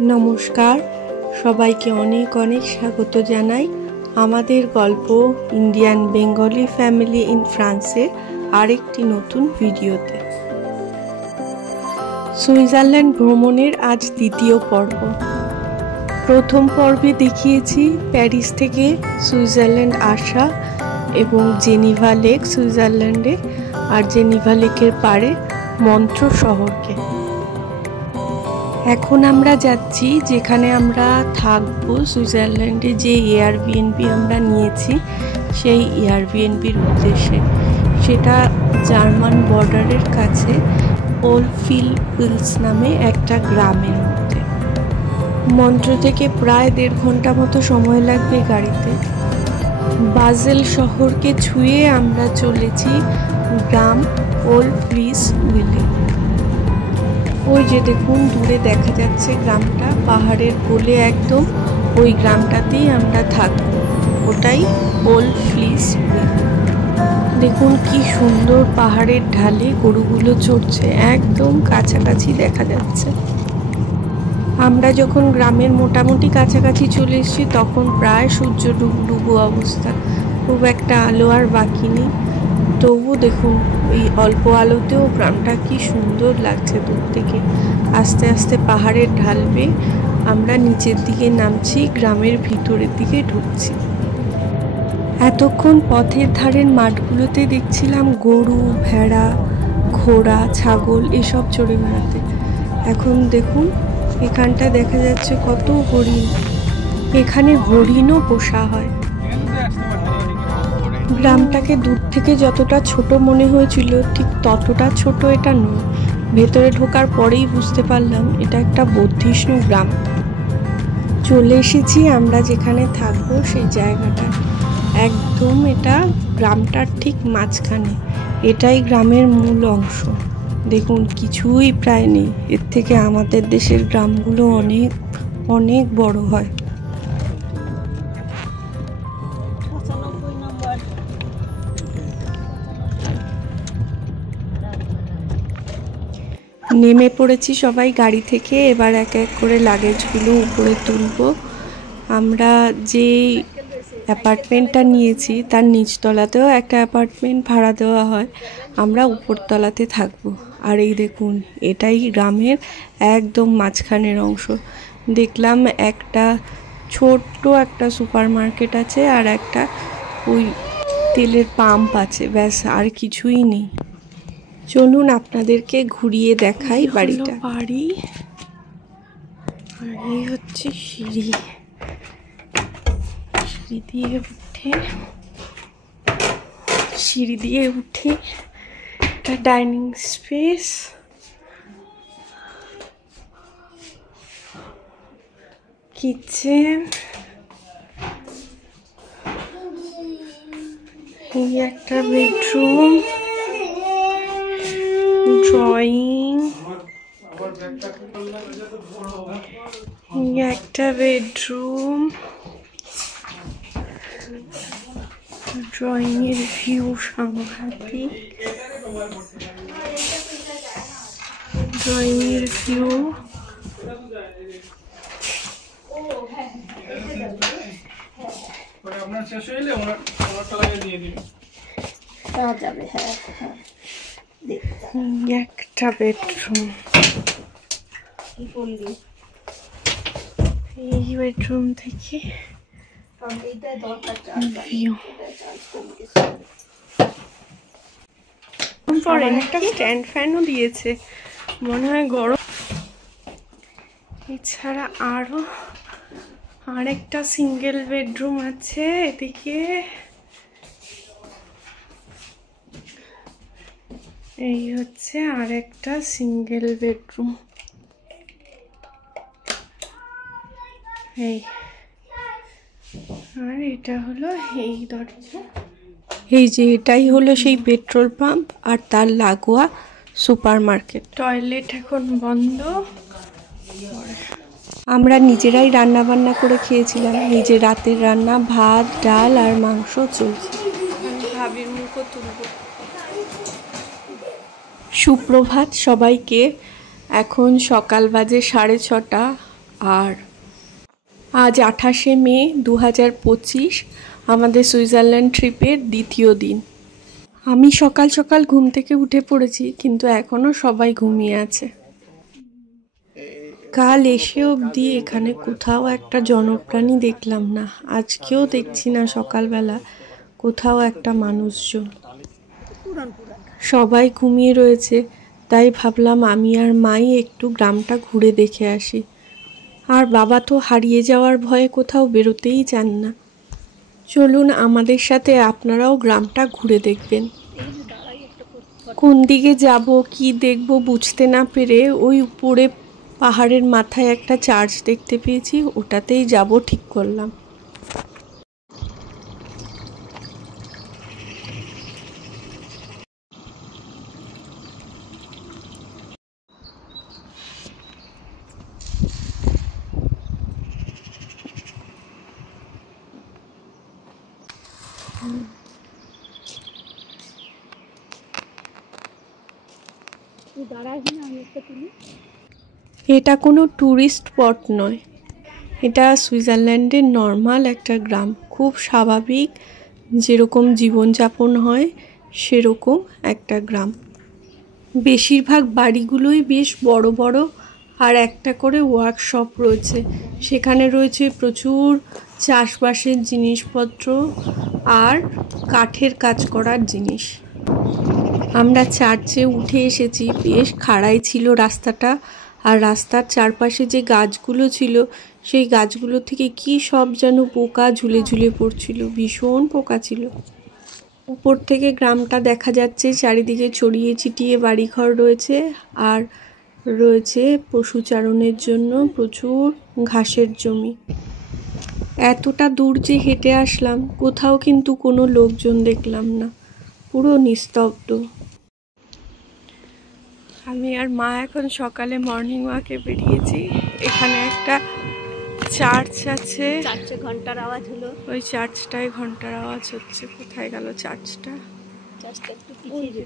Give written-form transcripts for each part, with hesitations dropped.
নমস্কার, সবাইকে অনেক অনেক স্বাগত জানাই আমাদের গল্প ইন্ডিয়ান বেঙ্গলি ফ্যামিলি ইন ফ্রান্সের আরেকটি নতুন ভিডিওতে। সুইজারল্যান্ড ভ্রমণের আজ দ্বিতীয় পর্ব। প্রথম পর্বে দেখিয়েছি প্যারিস থেকে সুইজারল্যান্ড আসা এবং জেনিভা লেক সুইজারল্যান্ডে, আর জেনিভা লেকের পাড়ে মন্ত্র শহরকে। এখন আমরা যাচ্ছি যেখানে আমরা থাকবো, সুইজারল্যান্ডে যে এয়ারবিএনবি আমরা নিয়েছি সেই এয়ারবিএনবির উদ্দেশ্যে। সেটা জার্মান বর্ডারের কাছে ওলফিলস নামে একটা গ্রামের মধ্যে। মন্ত্র থেকে প্রায় 1.5 ঘন্টা মতো সময় লাগবে গাড়িতে। বাজেল শহরকে ছুঁয়ে আমরা চলেছি গ্রাম ওলফিলসউইলে। ওই যে দেখুন দূরে দেখা যাচ্ছে গ্রামটা, পাহাড়ের কোলে একদম, ওই গ্রামটাতেই আমরা থাকবো, ওটাই ওলফিলসউইল। দেখুন কি সুন্দর পাহাড়ের ঢালে গরুগুলো চড়ছে, একদম কাছাকাছি দেখা যাচ্ছে। আমরা যখন গ্রামের মোটামুটি কাছাকাছি চলে এসেছি তখন প্রায় সূর্য ডুবডুবো অবস্থা, খুব একটা আলো আর বাকি নেই। তবু দেখুন এই অল্প আলোতেও গ্রামটা কি সুন্দর লাগছে দূর থেকে। আস্তে আস্তে পাহাড়ের ঢাল বেয়ে আমরা নিচের দিকে নামছি, গ্রামের ভিতরের দিকে ঢুকছি। এতক্ষণ পথের ধারের মাঠগুলোতে দেখছিলাম গরু, ভেড়া, ঘোড়া, ছাগল এসব চড়ে বেড়াতে। এখন দেখুন এখানটা দেখা যাচ্ছে কত হরিণ। এখানে হরিণও পোষা হয়। গ্রামটাকে দূর থেকে যতটা ছোট মনে হয়েছিল ঠিক ততটা ছোট এটা নয়। ভেতরে ঢোকার পরেই বুঝতে পারলাম এটা একটা বর্ধিষ্ণু গ্রাম। চলে এসেছি আমরা যেখানে থাকবো সেই জায়গাটা, একদম এটা গ্রামটার ঠিক মাঝখানে। এটাই গ্রামের মূল অংশ। দেখুন কিছুই প্রায় নেই। এর থেকে আমাদের দেশের গ্রামগুলো অনেক অনেক বড় হয়। নেমে পড়েছি সবাই গাড়ি থেকে। এবার এক এক করে লাগেজগুলো উপরে তুলব। আমরা যে অ্যাপার্টমেন্টটা নিয়েছি তার নিচতলাতেও একটা অ্যাপার্টমেন্ট ভাড়া দেওয়া হয়, আমরা উপরতলাতে থাকবো। আর এই দেখুন এটাই গ্রামের একদম মাঝখানের অংশ। দেখলাম একটা ছোট্ট একটা সুপার মার্কেট আছে আর একটা ওই তেলের পাম্প আছে, ব্যাস আর কিছুই নেই। চলুন আপনাদেরকে ঘুরিয়ে দেখাই বাড়িটা। বাড়ি আর এই হচ্ছে সিঁড়ি। সিঁড়ি দিয়ে উঠে একটা ডাইনিং স্পেস, কিচেন, এই একটা বেডরুম, ড্রয়িং, একটা বেডরুম, ড্রয়িং এর ভিউ সাংঘাতিক, ড্রয়িং এর ভিউ। আপনার শেষ হইলে ওনারটা লাগিয়ে দিয়ে দিন। যাবে। হ্যাঁ একটা বেডরুম, এই বেডরুম থেকে পরে একটা স্ট্যান্ড ফ্যানও দিয়েছে, মনে হয় গরম। এছাড়া আরো আরেকটা সিঙ্গেল বেডরুম আছে এদিকে। এই হচ্ছে আরেকটা সিঙ্গেল বেডরুম। এই আর এটা হলো এই দরজা। এই যে এটাই হলো সেই পেট্রোল পাম্প আর তার লাগোয়া সুপার মার্কেট। টয়লেট এখন বন্ধ। আমরা নিজেরাই রান্না বান্না করে খেয়েছিলাম। নিজে রাতের রান্না, ভাত, ডাল আর মাংস চলছে। ভাবির মুখও তুলব। সুপ্রভাত সবাইকে। এখন সকাল বাজে 6:30 আর আজ 28শে মে 2025 আমাদের সুইজারল্যান্ড ট্রিপের দ্বিতীয় দিন। আমি সকাল সকাল ঘুম থেকে উঠে পড়েছি, কিন্তু এখনও সবাই ঘুমিয়ে আছে। কাল এসে অবধি এখানে কোথাও একটা জনপ্রাণী দেখলাম না, আজকেও দেখছি না সকালবেলা কোথাও একটা মানুষজন। সবাই ঘুমিয়ে রয়েছে, তাই ভাবলাম আমি আর মাই একটু গ্রামটা ঘুরে দেখে আসি। আর বাবা তো হারিয়ে যাওয়ার ভয়ে কোথাও বেরোতেই চান না। চলুন আমাদের সাথে আপনারাও গ্রামটা ঘুরে দেখবেন। কোন দিকে যাব কি দেখব বুঝতে না পেরে ওই উপরে পাহাড়ের মাথায় একটা চার্চ দেখতে পেয়েছি, ওটাতেই যাব ঠিক করলাম। এটা কোনো ট্যুরিস্ট স্পট নয়, এটা সুইজারল্যান্ডের নর্মাল একটা গ্রাম। খুব স্বাভাবিক, যেরকম জীবনযাপন হয় সেরকম একটা গ্রাম। বেশিরভাগ বাড়িগুলোই বেশ বড় বড়, আর একটা করে ওয়ার্কশপ রয়েছে। সেখানে রয়েছে প্রচুর চাষবাসের জিনিসপত্র আর কাঠের কাজ করার জিনিস। আমরা চার্চে উঠে এসেছি, বেশ খাড়াই ছিল রাস্তাটা, আর রাস্তার চারপাশে যে গাছগুলো ছিল সেই গাছগুলো থেকে কি সব যেন পোকা ঝুলে ঝুলে পড়ছিল, ভীষণ পোকা ছিল। উপর থেকে গ্রামটা দেখা যাচ্ছে, চারিদিকে ছড়িয়ে ছিটিয়ে বাড়িঘর রয়েছে, আর রয়েছে পশুচারণের জন্য প্রচুর ঘাসের জমি। এতটা দূর যে হেঁটে আসলাম, কোথাও কিন্তু কোনো লোকজন দেখলাম না, পুরো নিস্তব্ধ। আমি আর মা এখন সকালে মর্নিং ওয়াকে বেরিয়েছি। এখানে একটা চার্চ আছে, চার্চে ঘন্টার আওয়াজ হলো। ওই চার্চটায় ঘন্টার আওয়াজ হচ্ছে। কোথায় গেল চার্চটা? চার্চটা একটু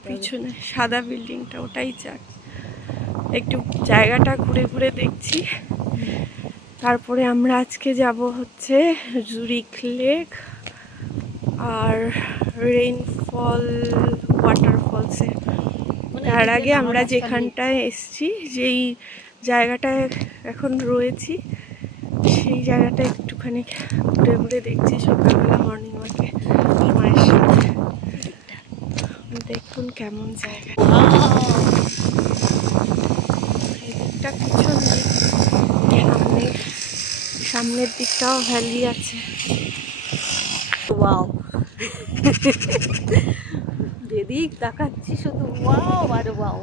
পিছনে সাদা বিল্ডিংটা, ওটাই চার্চ। একটু জায়গাটা ঘুরে ঘুরে দেখছি। তারপরে আমরা আজকে যাব হচ্ছে জুরিখ লেক আর রেইনফল ওয়াটারফলসে। তার আগে আমরা যেখানটায় এসছি, যেই জায়গাটায় এখন রয়েছি, সেই জায়গাটা একটুখানি ঘুরে ঘুরে দেখছি সকালবেলা মর্নিং ওয়াকে মায়ের সাথে। দেখুন কেমন জায়গা। এদিকটা পিছন দিক, সামনের দিকটাও ভ্যালি আছে। ওয়াও, যেদিক তাকাচ্ছি শুধু ওয়াও আর ওয়াও।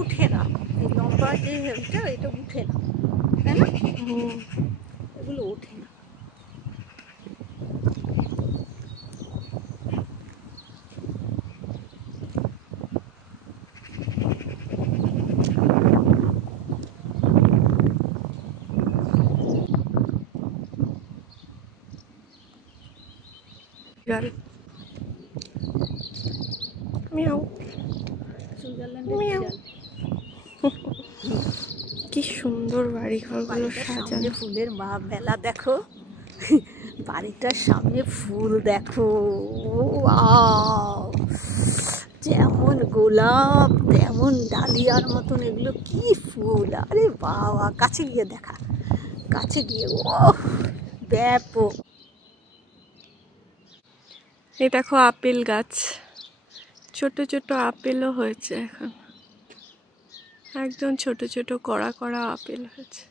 উঠে না, এই লম্বা যে এটা উঠে না, তাই না? এগুলো ওঠে না। মিয়াও মিয়াও। কি সুন্দর বাড়ি ঘরগুলো সাজানো। ফুলের মেলা দেখো, বাড়িটার সামনে ফুল দেখো, যেমন গোলাপ তেমন ডালিয়ার মতন এগুলো কি ফুল। আরে বাবা, কাছে গিয়ে দেখা, কাছে গিয়ে ও ব্যাপক। এই দেখো আপেল গাছ, ছোট ছোট আপেলও হয়েছে এখন, একদম ছোট ছোট কড়া কড়া আপেল হয়েছে।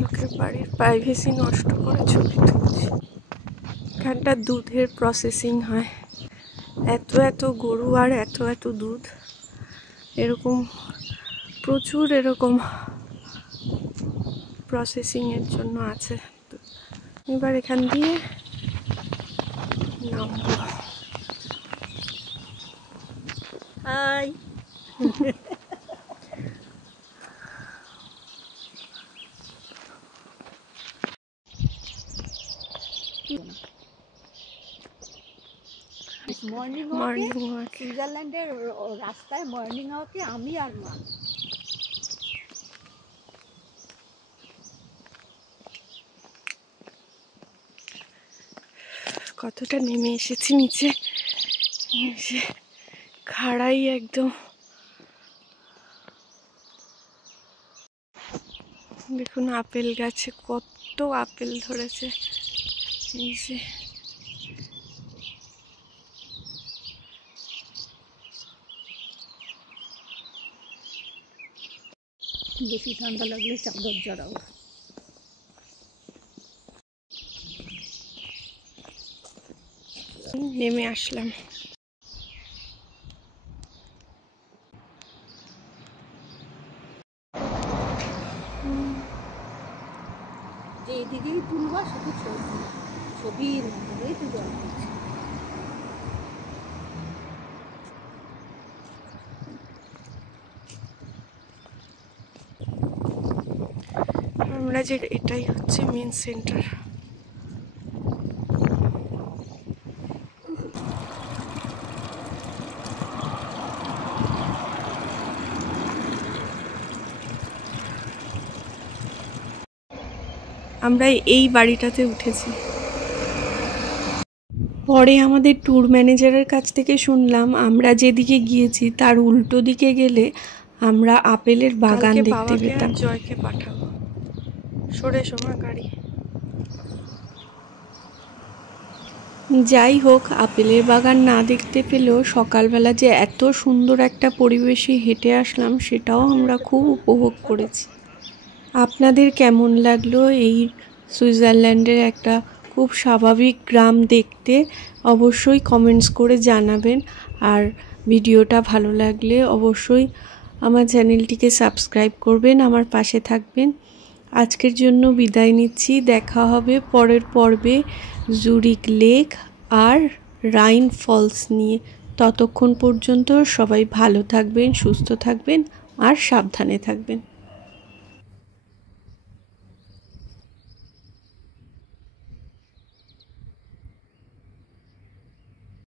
লোকের বাড়ির প্রাইভেসি নষ্ট করে ছবি তুলছি। এখানটা দুধের প্রসেসিং হয়, এত এত গরু আর এত এত দুধ, এরকম প্রচুর এরকম প্রসেসিংয়ের জন্য আছে। এবার এখান দিয়ে নামবো। হাই। মর্নিং ওয়াকে সুইজারল্যান্ডের রাস্তায় মর্নিং ওয়াকে আমি আর মা। কতটা নেমে এসেছি নিচে, খাড়াই একদম। দেখুন আপেল গাছে কত আপেল ধরেছে। এই যে বেশি ঠান্ডা লাগলে চাদর জড়াও। নেমে আসলাম। যে এদিকেই তুলবা শুধু ছবির মধ্যেই তো জল পড়ছে। আমরা যে এটাই হচ্ছে মেন সেন্টার। আমরা এই বাড়িটাতে উঠেছি। পরে আমাদের ট্যুর ম্যানেজারের কাছ থেকে শুনলাম আমরা যেদিকে গিয়েছি তার উল্টো দিকে গেলে আমরা আপেলের বাগান দেখতে পেতাম। জয়কে পাঠাবো, সরে সময় গাড়ি। যাই হোক, আপেলের বাগান না দেখতে পেলেও সকালবেলা যে এত সুন্দর একটা পরিবেশে হেঁটে আসলাম সেটাও আমরা খুব উপভোগ করেছি। আপনাদের কেমন লাগলো এই সুইজারল্যান্ডের একটা খুব স্বাভাবিক গ্রাম দেখতে অবশ্যই কমেন্টস করে জানাবেন। আর ভিডিওটা ভালো লাগলে অবশ্যই আমার চ্যানেলটিকে সাবস্ক্রাইব করবেন, আমার পাশে থাকবেন। আজকের জন্য বিদায় নিচ্ছি। দেখা হবে পরের পর্বে জুরিক লেক আর রাইন ফলস নিয়ে। ততক্ষণ পর্যন্ত সবাই ভালো থাকবেন, সুস্থ থাকবেন আর সাবধানে থাকবেন।